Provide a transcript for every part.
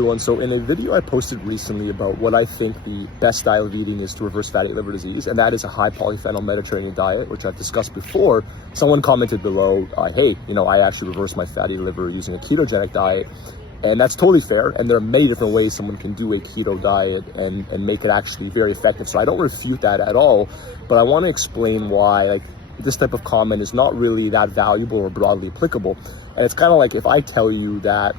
Everyone, so in a video I posted recently about what I think the best style of eating is to reverse fatty liver disease, and that is a high polyphenol Mediterranean diet, which I've discussed before. Someone commented below, hey, I actually reversed my fatty liver using a ketogenic diet, and that's totally fair. And there are many different ways someone can do a keto diet and make it actually very effective. So I don't refute that at all, but I want to explain why this type of comment is not really that valuable or broadly applicable. And it's kind of like if I tell you that,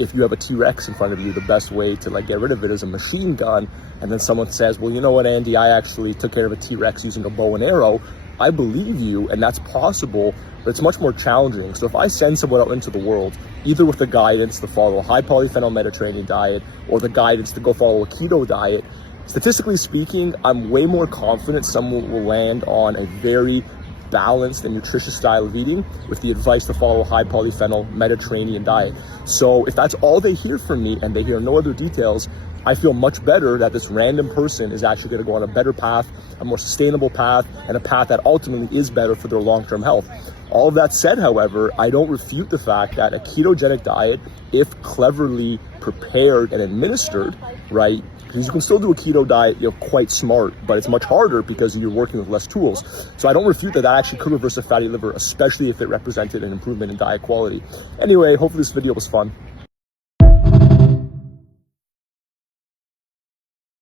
if you have a T-Rex in front of you, the best way to get rid of it is a machine gun. And then someone says, well, you know what, Andy, I actually took care of a T-Rex using a bow and arrow. I believe you, and that's possible, but it's much more challenging. So if I send someone out into the world, either with the guidance to follow a high polyphenol Mediterranean diet or the guidance to go follow a keto diet, statistically speaking, I'm way more confident someone will land on a very balanced and nutritious style of eating with the advice to follow a high polyphenol Mediterranean diet. So if that's all they hear from me and they hear no other details, I feel much better that this random person is actually going to go on a better path, a more sustainable path, and a path that ultimately is better for their long-term health. All of that said, however, I don't refute the fact that a ketogenic diet, if cleverly prepared and administered, right, because you can still do a keto diet, quite smart, but it's much harder because you're working with less tools. So I don't refute that actually could reverse a fatty liver, especially if it represented an improvement in diet quality. Anyway, hopefully this video was fun.